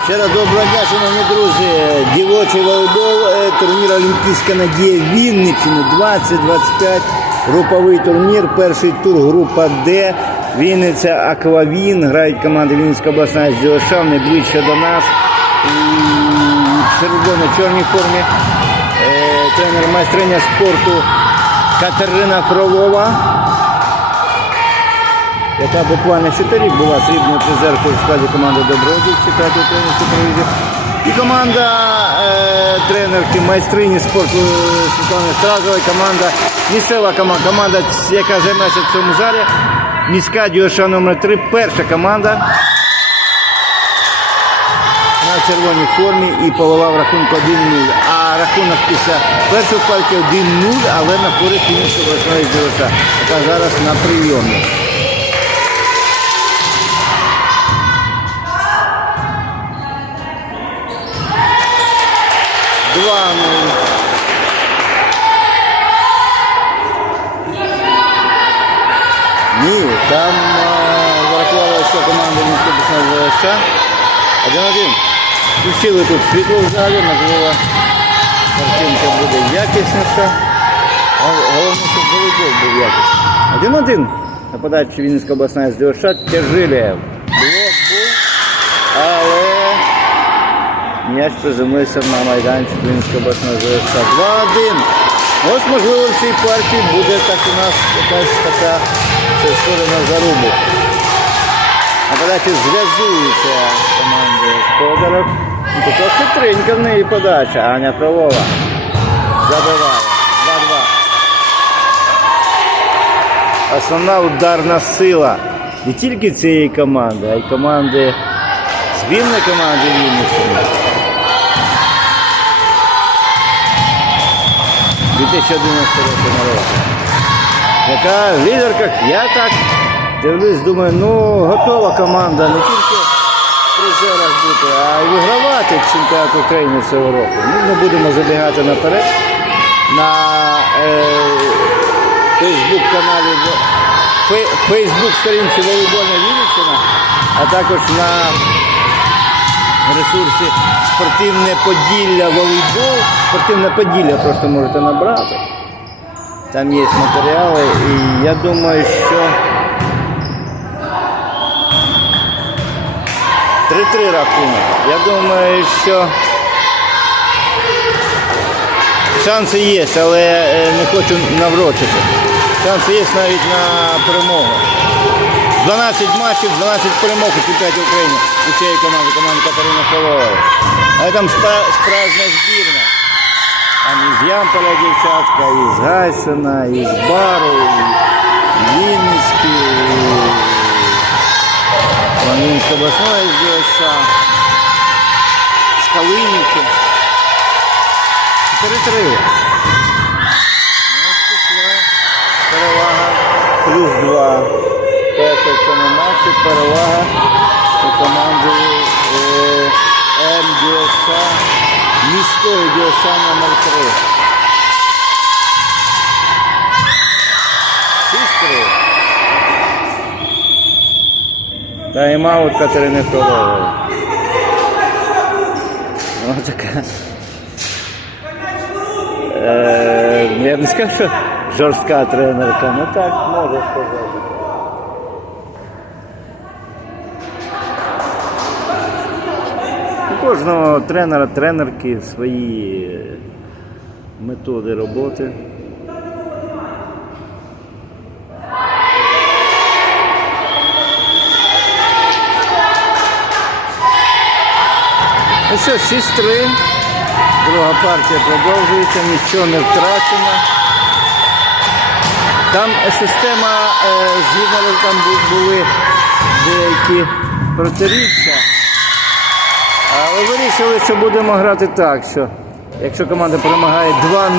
Раз доброго дня, шановні друзі. Дівочий волейбол, е, турнір Олімпійська надія Вінниччини 2025. Груповий турнір. Перший тур група Д. Вінниця Аквавін. Грають команди Вінницька обласна з Ділоша, найближче до нас. В червоно-чорній формі. Е, Тренер майстриня спорту Катерина Фролова яка буквально ще торік була срібною призеркою в складі команди Добродівці, третій український привізів. І команда е, тренерки, майстрині спорту Світлани Стразової, команда, місцева команда, команда, яка займається в цьому залі. Міська діоша номер 3 перша команда на червоній формі і повела в рахунку 1-0. А рахунок після першої партії 1-0, але на користь Вінницької обласної діоша, яка зараз на прийомі. Два нуль. Ні, там е, зарахувала ще команда Мінського ЗС. Один-один. Включили тут світло в залі, можливо, картинка буде якісніша. Гол- Головне, щоб волейбол був якісний. Один-один. На подачі Вінницька обласна СДОШ Тяжилєв. Блок був, але М'яч приземлився на майданчик Вінницької обласної ЗСК. 2-1. Ось, можливо, в цій партії буде так у нас якась така схожа на зарубу. Подачі зв'язується команда господарок. І Така хитренька в неї подача. Аня Фролова забиває. 2-2. Основна ударна сила не тільки цієї команди, а й команди збірної команди Вінниччини. 2011 року. Яка в лідерках, я так дивлюсь, думаю, ну готова команда не тільки в призерах бути, а й вигравати чемпіонат України цього року. Ну, не будемо забігати наперед. На е, фейсбук-каналі Фейсбук-сторінці волейбольна Вінниччина, а також на ресурсі спортивне Поділля волейбол. Спортивне Поділля просто можете набрати. Там є матеріали і я думаю, що 3-3 рахунок. Я думаю, що шанси є, але е, не хочу наврочити. Шанси є навіть на перемогу. 12 матчів, 12 перемог у чемпіонаті України у цієї команди, команди Катерини Холової. А там справжня збірна. Там із Ямполя дівчатка, із Гайсена, із Бару, і Вінницькі, і Ланінська обласної з ДСА, з Калиніки. 4-3. Перевага плюс 2. Перша в цьому матчі перевага у команди е, МДСА, міської ДСА номер 3. 6-3. Тайм-аут Катерини Фролової. Вона така. Е, я не скажу, що жорстка тренерка, ну так можна сказати. Кожного тренера, тренерки свої методи роботи. Ну що, 6-3. Друга партія продовжується, нічого не втрачено. Там система, е, згідно там були деякі протиріччя. Але вирішили, що будемо грати так, що якщо команда перемагає 2-0,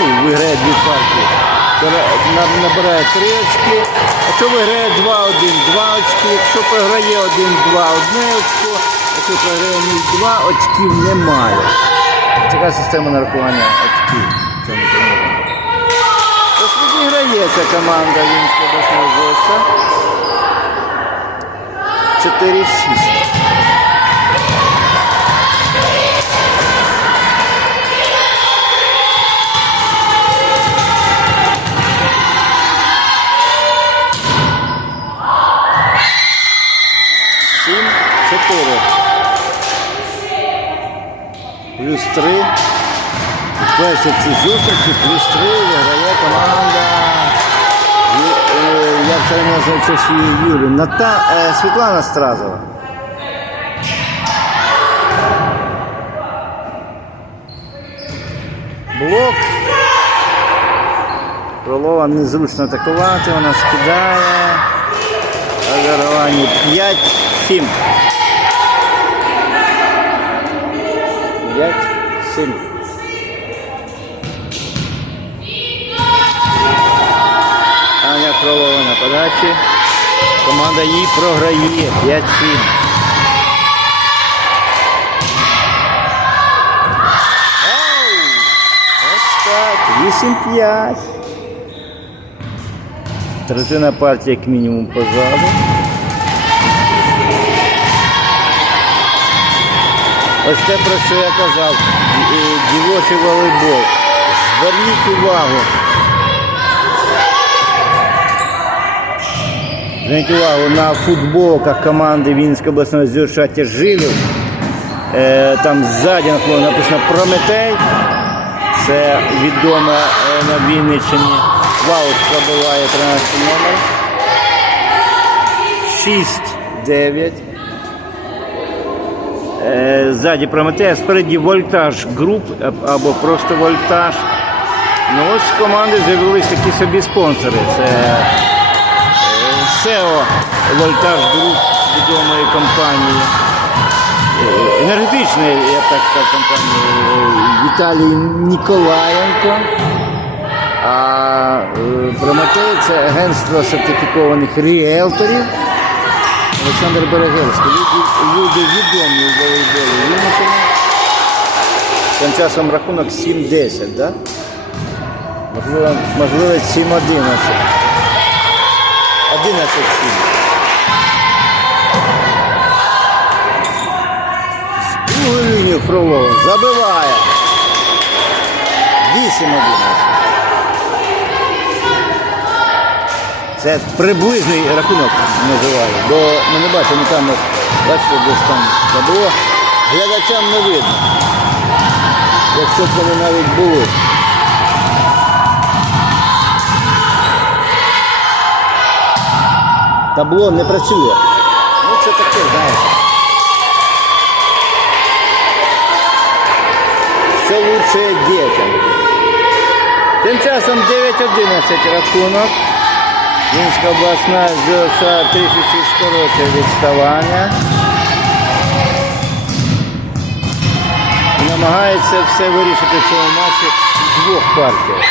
ну, виграє дві партії, то на- на- набирає 3 очки. Якщо виграє 2-1, 2 очки, якщо програє 1-2, 1 очко, якщо програє 0-2, очків немає. Така система нарахування очків в цьому турнірі. Ось відіграє ця команда Вінської обласної ЗС. 4-6. Плюс 3. Перше ці зустрічі, плюс 3 виграє команда. Е, Я все не її Юлі. Ната... е, Світлана Стразова. Блок. Кролова незручно атакувати, вона скидає. Агаровані 5-7. 5-7. Аня Кролова на подачі. Команда їй програє 5-7. Ау! Ось так, 8-5. Третина партії як мінімум позаду. Ось те, про що я казав, дівочий волейбол. Зверніть увагу. Зверніть увагу на футболках команди Вінської обласної зюршаті Жилів. Е, там ззаді написано Прометей. Це відоме е, на Вінниччині. Ваут пробиває 13 номер. 6-9. Е, Ззаді Прометея, спереді вольтаж груп е, або просто вольтаж. Ну ось з команди з'явились такі собі спонсори. Це е, SEO Вольтаж Груп відомої компанії. Е, Енергетичної, я б так сказав, компанії е, Віталій Ніколаєнко. А е, Прометей це агентство сертифікованих ріелторів. Олександр Берегельський. Люди, відомі у волейболі Вінниччини. Тим часом рахунок 7-10, да? Можливо, можливо 7-11. 11-7. З другої лінії Фролова забиває. 8-11. Це приблизний рахунок називали. Бо ми не бачимо там, бачите, десь там табло. Глядачам не видно. Якщо б вони навіть були. Табло не працює. Ну це таке, знаєте. Все лучше дітям. Тим часом 9-11 рахунок. Мінська обласна ЗОШ трішечки скорочує відставання. Намагається все вирішити в цьому матчі в двох партіях.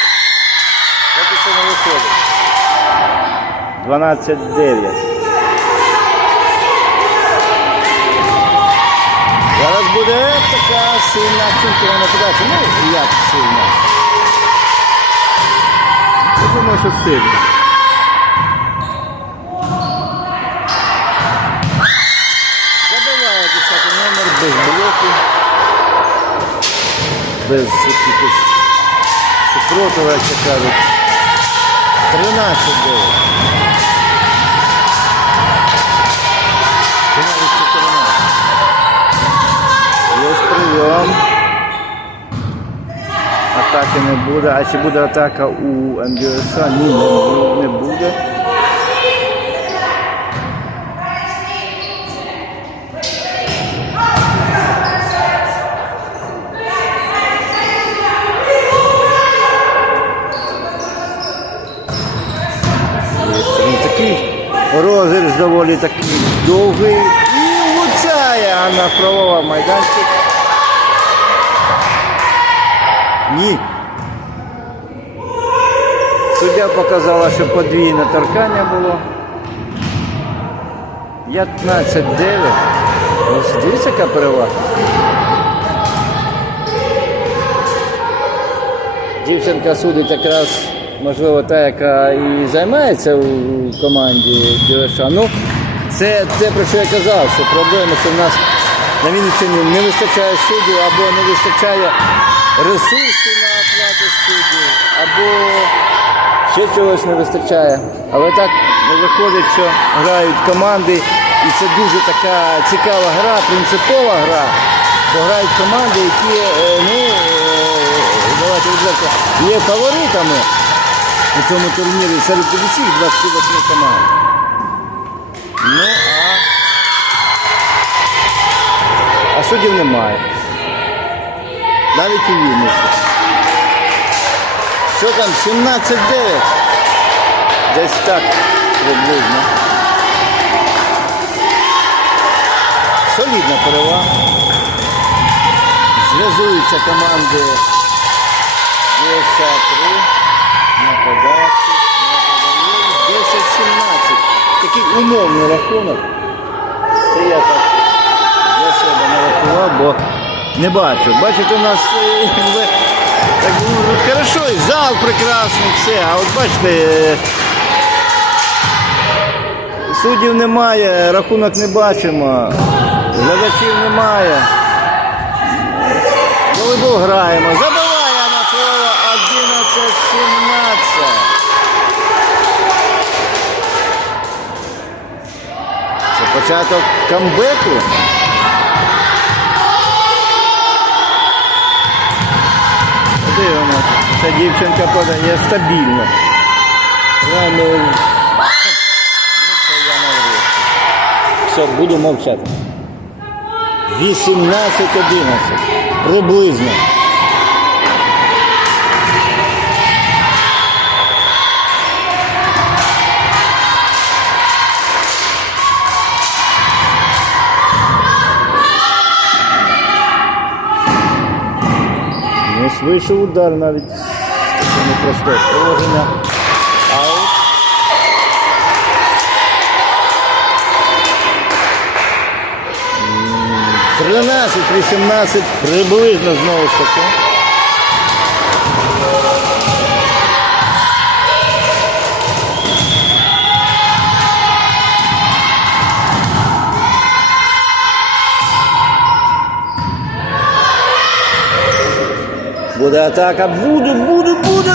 Поки це не виходить. 12-9. Зараз буде така сильна акцентована подача. Ну, як сильна? Я думаю, що сильна. Забиває 10 номер без блоку, без якихось супротива, як кажуть. 13 9. Чи навіть 14. Є прийом. Атаки не буде. А чи буде атака у МДСА? Ні, не буде. Він такий розіграш доволі такий довгий. І влучає Анна Фролова майданчик. Ні. Суддя показала, що подвійне торкання було. 15-9. Ось дивіться, яка перевага. Дівчинка судить якраз, можливо, та, яка і займається у команді ДЮША. Ну, це те, про що я казав, що проблеми це в нас на Вінниччині не вистачає суддів, або не вистачає ресурсів на оплату суддів, або ще чогось не вистачає. Але так виходить, що грають команди, і це дуже така цікава гра, принципова гра. пограють команди, які е, ну, е, давайте є фаворитами у цьому турнірі серед усіх 28 команд. Ну, а, а суддів немає. Навіть у Вінниці. Що там, 17-9? Десь так приблизно. Солідна перевага. Зв'язуються команди 53 на Такий умовний рахунок. Це я так для себе нарахував, бо не бачу. Бачите, у нас е, так, ну, хорошо, і зал прекрасний, все. А от бачите, е, суддів немає, рахунок не бачимо, глядачів немає. Волейбол граємо. Забиває Анатола 11-17. Це початок камбеку. Дивимось. Ця дівчинка подає стабільно. Все, буду мовчати. 18-11. Приблизно. Вийшов удар навіть непросте положення. Аут. М, 13-18 приблизно знову ж таки. Буде атака, буде, буде, буде!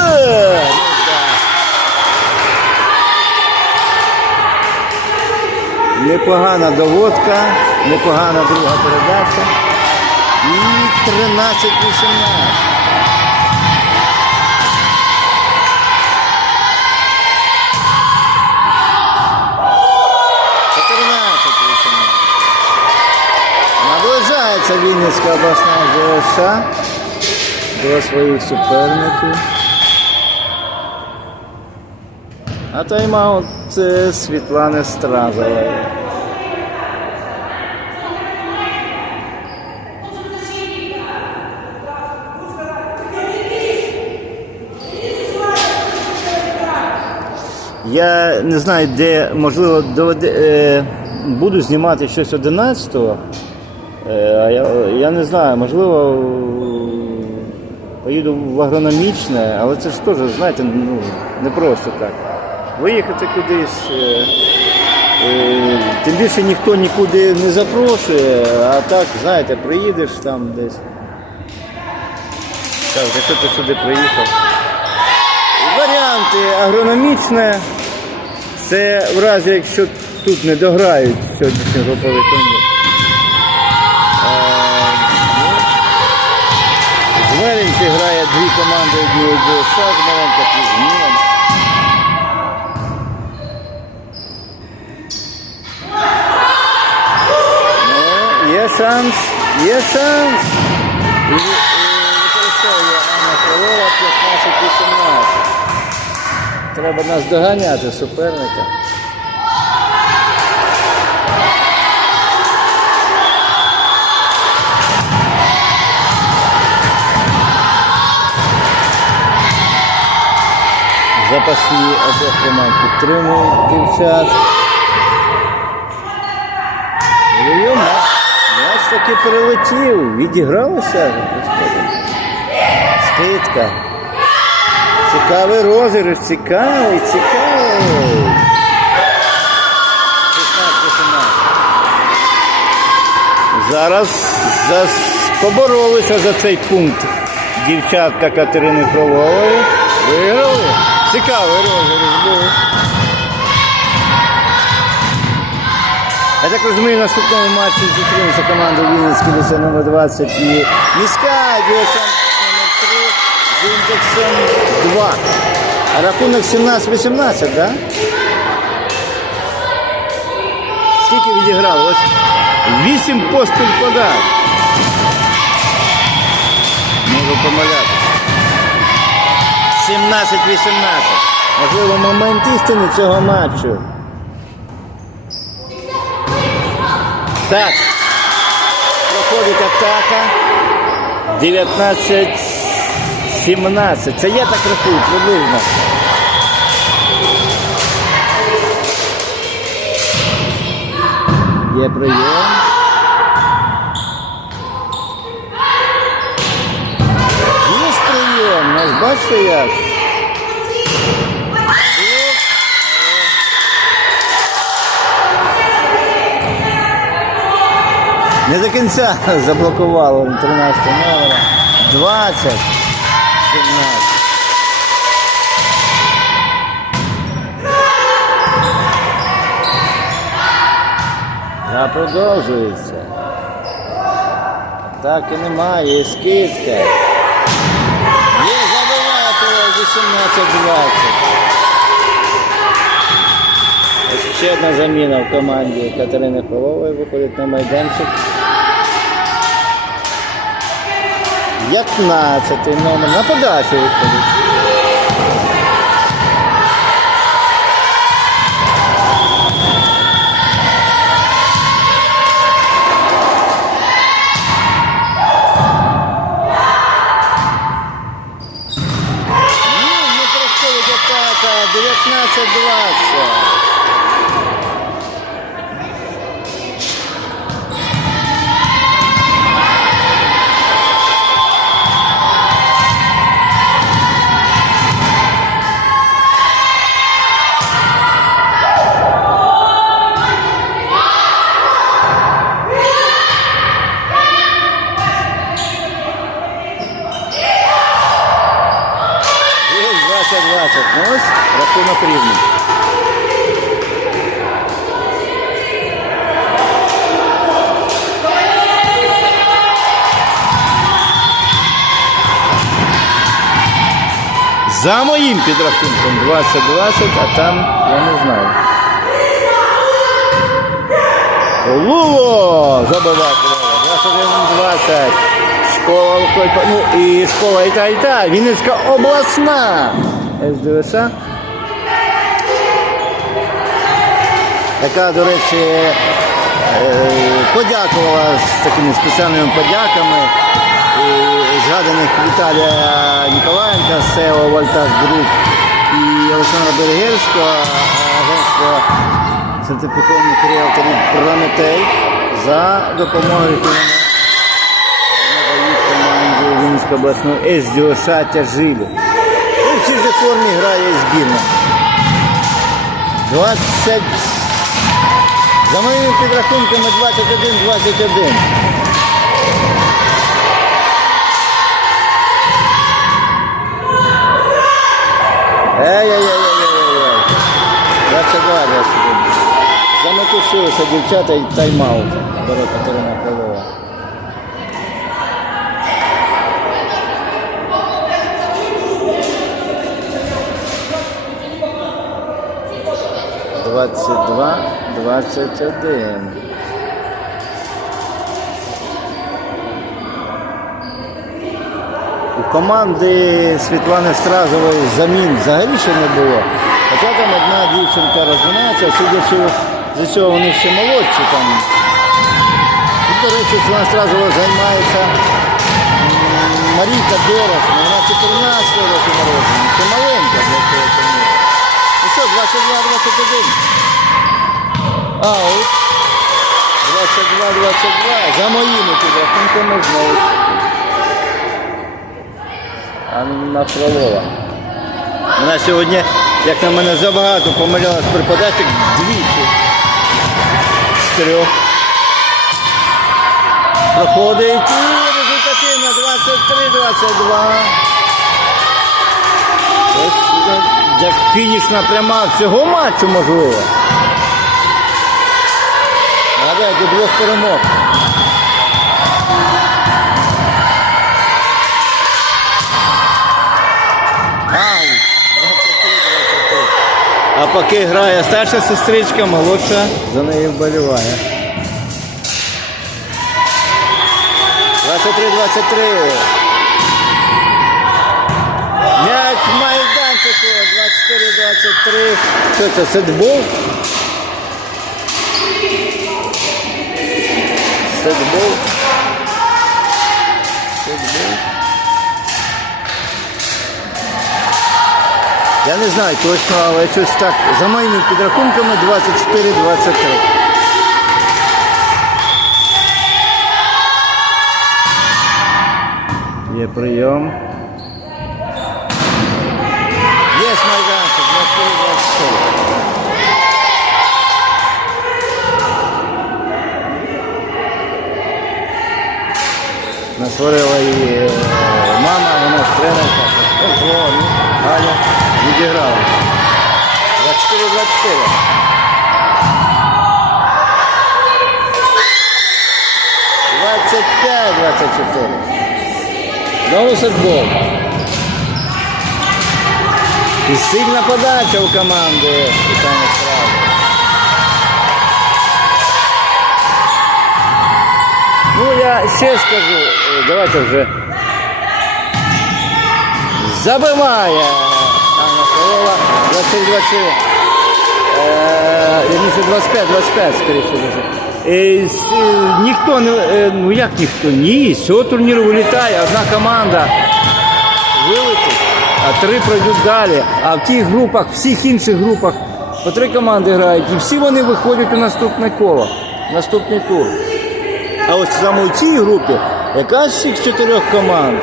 Непогана доводка, непогана друга передача. І 13-18. Наближається Вінницька обласна ЗСА до своїх суперників. А тайм-аут Світлани Стразової. Я не знаю, де можливо доведе, е, буду знімати щось 11-го. Е, я, я не знаю, можливо, поїду в агрономічне, але це ж теж, знаєте, ну, не просто так. Виїхати кудись. е, е, Тим більше ніхто нікуди не запрошує, а так, знаєте, приїдеш там десь. Так, якщо ти сюди приїхав. Варіанти агрономічне. Це в разі, якщо тут не дограють сьогоднішній груповий Мелінці грає дві команди однієї ДСА, з Маленька плюс Ну, є шанс, є шанс. Використовує Анна Фролова 15-18. Треба нас доганяти суперника. Запасні обох команд підтримують дівчат. М'яч таки прилетів, відігралося. Скидка. Цікавий розіграш, цікавий, цікавий. Зараз за, поборолися за цей пункт дівчатка Катерини Фролової. Виграли. Цікавий розіграш був. Я так розумію, в наступному матчі зустрінеться команда Вінницький ліцей номер 20 і міська дівчат номер 3 з індексом 2. А рахунок 17-18. Да? Скільки відіграв? Ось 8 поспіль подач. Можу помилятися. 17-18. Можливо, момент істини цього матчу. Так. Проходить атака. 19-17. Це я так рахую, приблизно. Є прийом. Є ж ну бачите як. Не до кінця заблокувало 13 номера. 20. 17. Та продовжується. Так і немає, скидка. Є забиває по 18-20. Ось Ще одна заміна в команді Катерини Фролової виходить на майданчик. 15 номер. На подачу виходить. За моїм підрахунком 20-20, а там я не знаю. Луло! Забиває Лева. 21-20. Школа. Ну і школа і та, і та. Вінницька обласна. СДВШ. Яка, до речі, е, подякувала з такими спеціальними подяками згаданих Віталія Ніколаєнка, СЕО Вольтаж Груп і Олександра Берегельського, агентство сертифікованих ріелторів Прометей за допомогою, команді Вінницької обласної СДОШ тяжилі. І в цій же формі грає збірна. 20 за моїми підрахунками 21-21. Ей-ей-ей-ей-ей-ей. 22, 21. Заметушилися дівчата і тайм-аут. Бере Катерина Крилова. Двадцять два, двадцять один. Команди Світлани Стразової замін взагалі ще не було. Хоча там одна дівчинка розвинається, судячи з цього вони ще молодші там. І, до речі, Світлана Стразова займається Марійка Доросна, вона 14 років народження, це маленька для цього турніру. Ну що, 22-21. Аут. 22-22. За моїми підрахунками знову. Анна Фролова. Вона сьогодні, як на мене, забагато помилялась при подачі двічі з трьох. Проходить результативно 23-22. Ось е, як фінішна пряма цього матчу можливо. Нагадаю, до двох перемог. А поки грає старша сестричка, молодша за нею вболіває. 23-23. М'яч в майданчику 24-23. Що це, сетбол? Сетбол. Я не знаю точно, але щось так. За моїми підрахунками 24-23. Є прийом. Є майданчик, 24-24. Насварила її е, мама, вона. Ого, ну, Галя відіграла. 24-24. 25-24. Знову сетбол. І сильна подача у команди. Титана Справа. Ну, я ще скажу, давайте вже. Забиває Анна Корова 23 е, вірніше 25, 25, скоріше. Е, с- е, ніхто не, е, ну як ніхто, ні, з цього турніру вилітає, одна команда вилетить, а три пройдуть далі. А в тих групах, всіх інших групах по три команди грають, і всі вони виходять у наступне коло, наступний тур. А ось саме у цій групі якраз з цих чотирьох команд.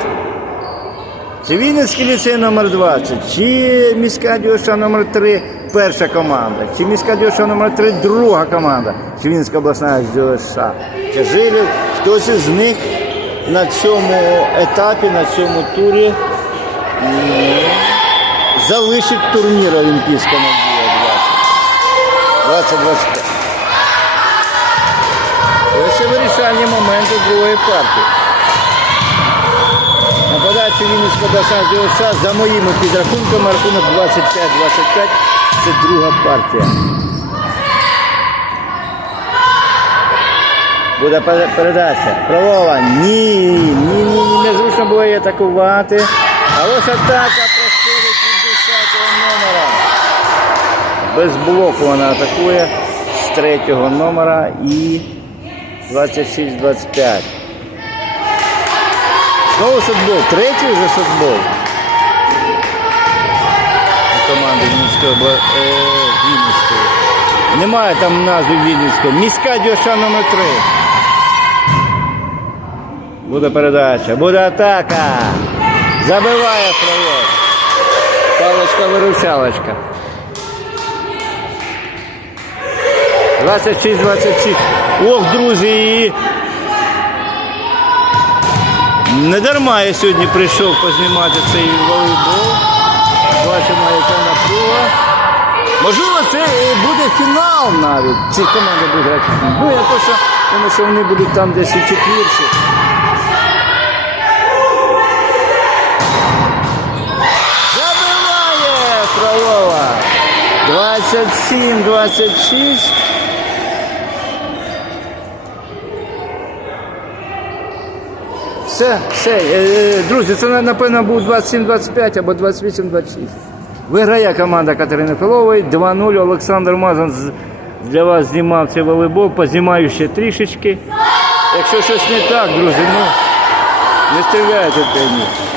Чи Вінницький ліцей номер 20, чи міська дюша номер 3 перша команда, чи міська дюша номер 3 друга команда, чи Вінницька обласна дюша. Тяжилів, хтось із них на цьому етапі, на цьому турі залишить турнір Олімпійська надія 20. 20-25. Ось це вирішальні моменти другої партії. Подачу Вінницька обласна ДЮСШ за моїми підрахунками рахунок 25-25. Це друга партія. Буде пере- передача. Фролова. Ні, ні, ні, ні, незручно було її атакувати. А ось атака проходить від 10 номера. Без блоку вона атакує з третього номера і 26-25. Знову футбол. Третій вже футбол. У команди Вінницької е, Вінницької. Немає там назви Вінницької. Міська дюша номер 3. Буде передача, буде атака. Забиває Фролов. Палочка-виручалочка. 26-26. Ох, друзі. Не дарма я сьогодні прийшов познімати цей волейбол. Бачимо, яка напруга. Можливо, це буде фінал навіть. Ці команди будуть грати. Ну, я точно думаю, що вони будуть там десь у четвірці. Забиває Фролова. 27-26. Все, все. Е, е, Друзі, це напевно був 27-25 або 28-26. Виграє команда Катерини Філової. 2-0. Олександр Мазан для вас знімав цей волейбол. Познімаю ще трішечки. Якщо щось не так, друзі, ну не стріляйте в.